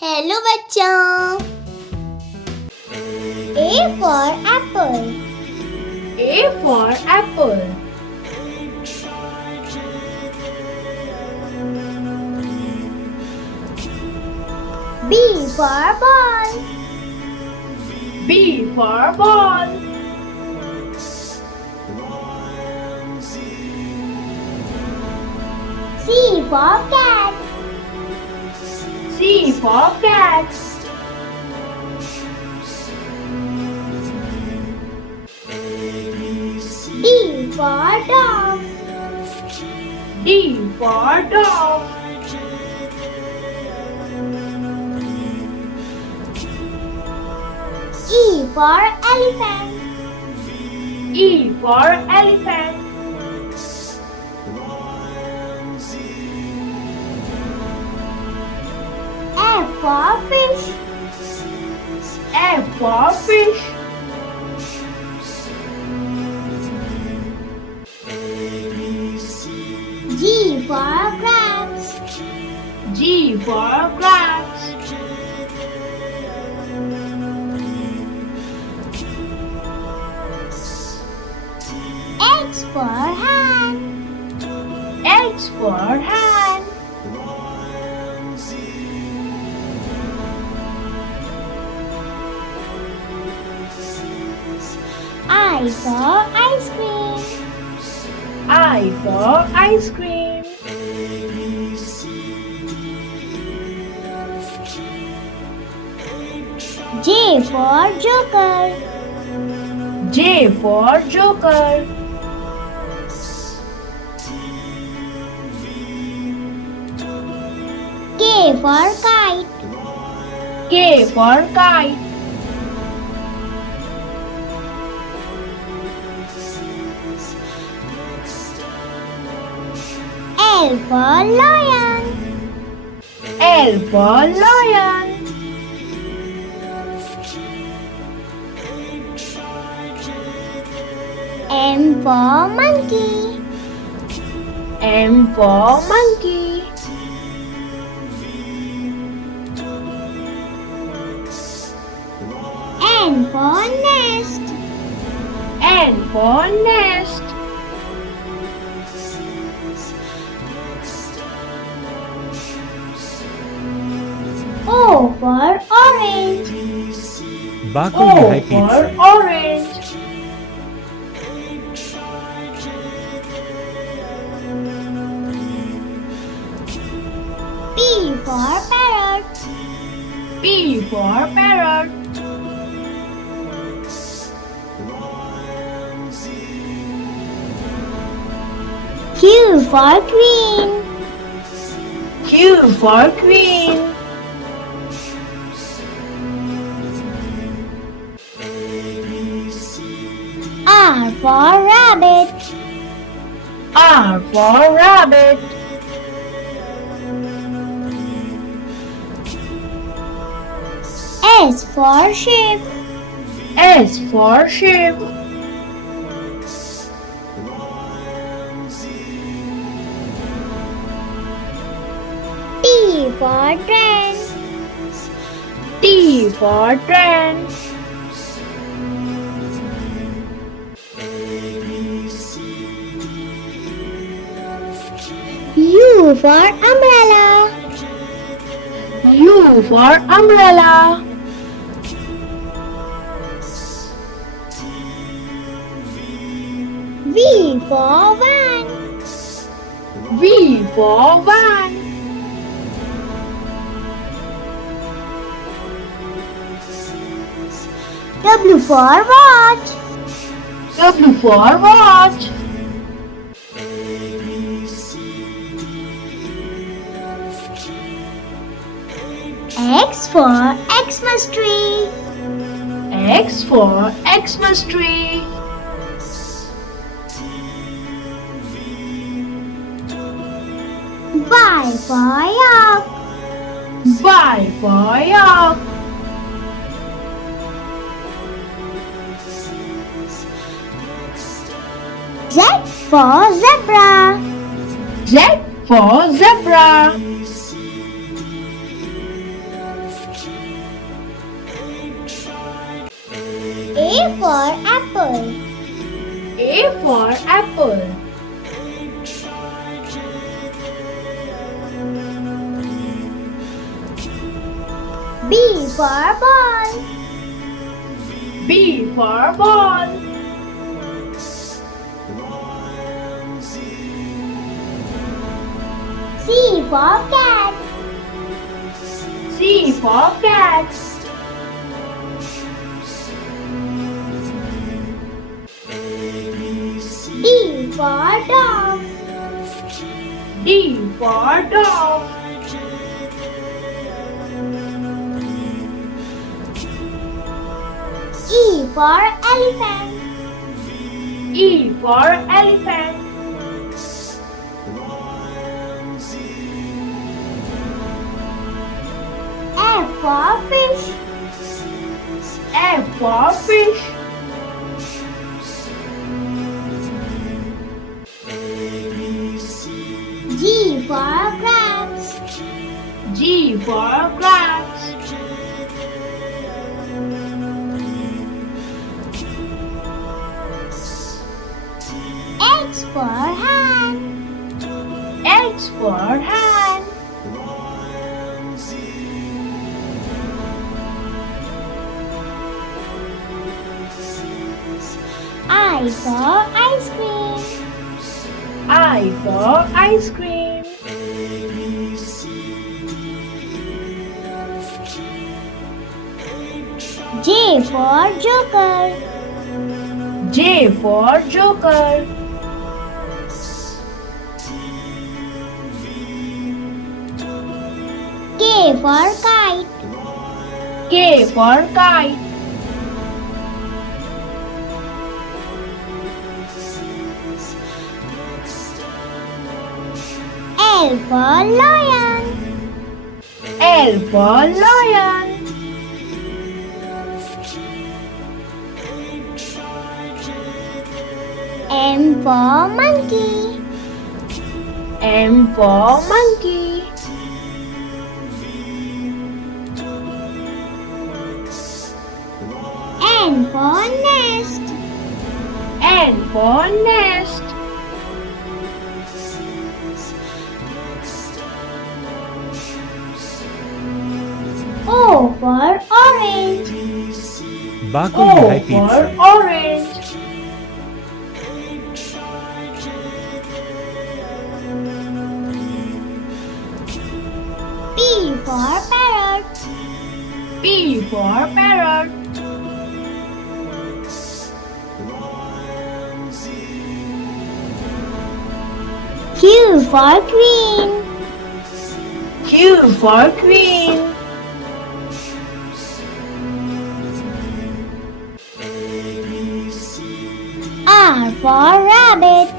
Hello बच्चों। A for apple. A for apple. B for ball. B for ball. C for cat. C for cat. D for dog. D for dog. E for elephant. E for elephant. F for fish. F for fish. G for grapes. G for grapes. H for hand. H for hand. I for ice cream. I for ice cream. J for joker. J for joker. K for kite. K for kite. L for lion. L for lion. M for monkey. M for monkey. N for nest. N for nest. O for orange. Bago O lihay for pizza. orange. P for parrot. P for parrot. Q for queen. Q for queen. R for rabbit. R for rabbit. S for sheep. S for sheep. T for train. T for train. U for umbrella. U for umbrella. V for van. V for van. W for watch. W for watch. X for Xmas tree. X for Xmas tree. Y for yak. Y for yak. Z for zebra. Z for zebra. for apple. A for apple. B for ball. B for ball. C for cat. C for cat. D for dog. D for dog. E for elephant. E for elephant. F for fish. F for fish. G for grapes. G for grapes. H for hand. H for hand. I for ice cream. I for ice cream. J for joker. J for joker. K for kite. K for kite. L for lion. L for lion. M for monkey. M for monkey. N for nest. N for nest. O for orange. Bago O lihay for pizza. orange. P for parrot. P for parrot. Q for queen. Q for queen. R for rabbit.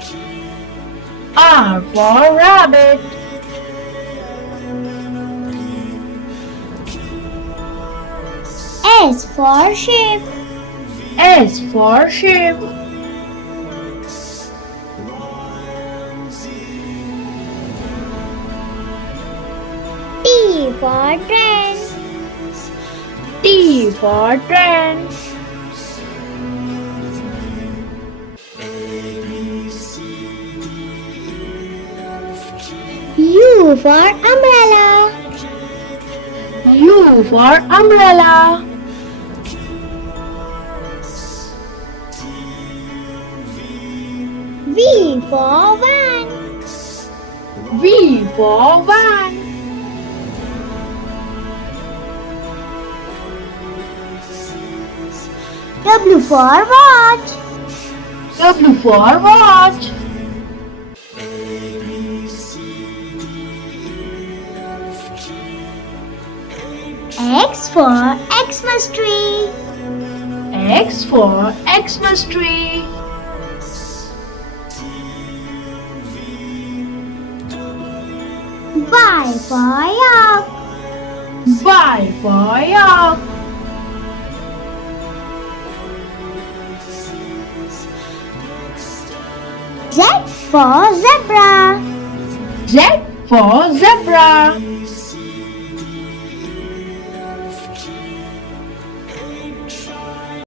R for rabbit. S for sheep. S for sheep. T for train. T for train. U for umbrella. U for umbrella. V for van. V for van. W for watch. W for watch. X for Xmas tree. X for Xmas tree. Y for yak. Y for yak. Z for zebra. Z for zebra.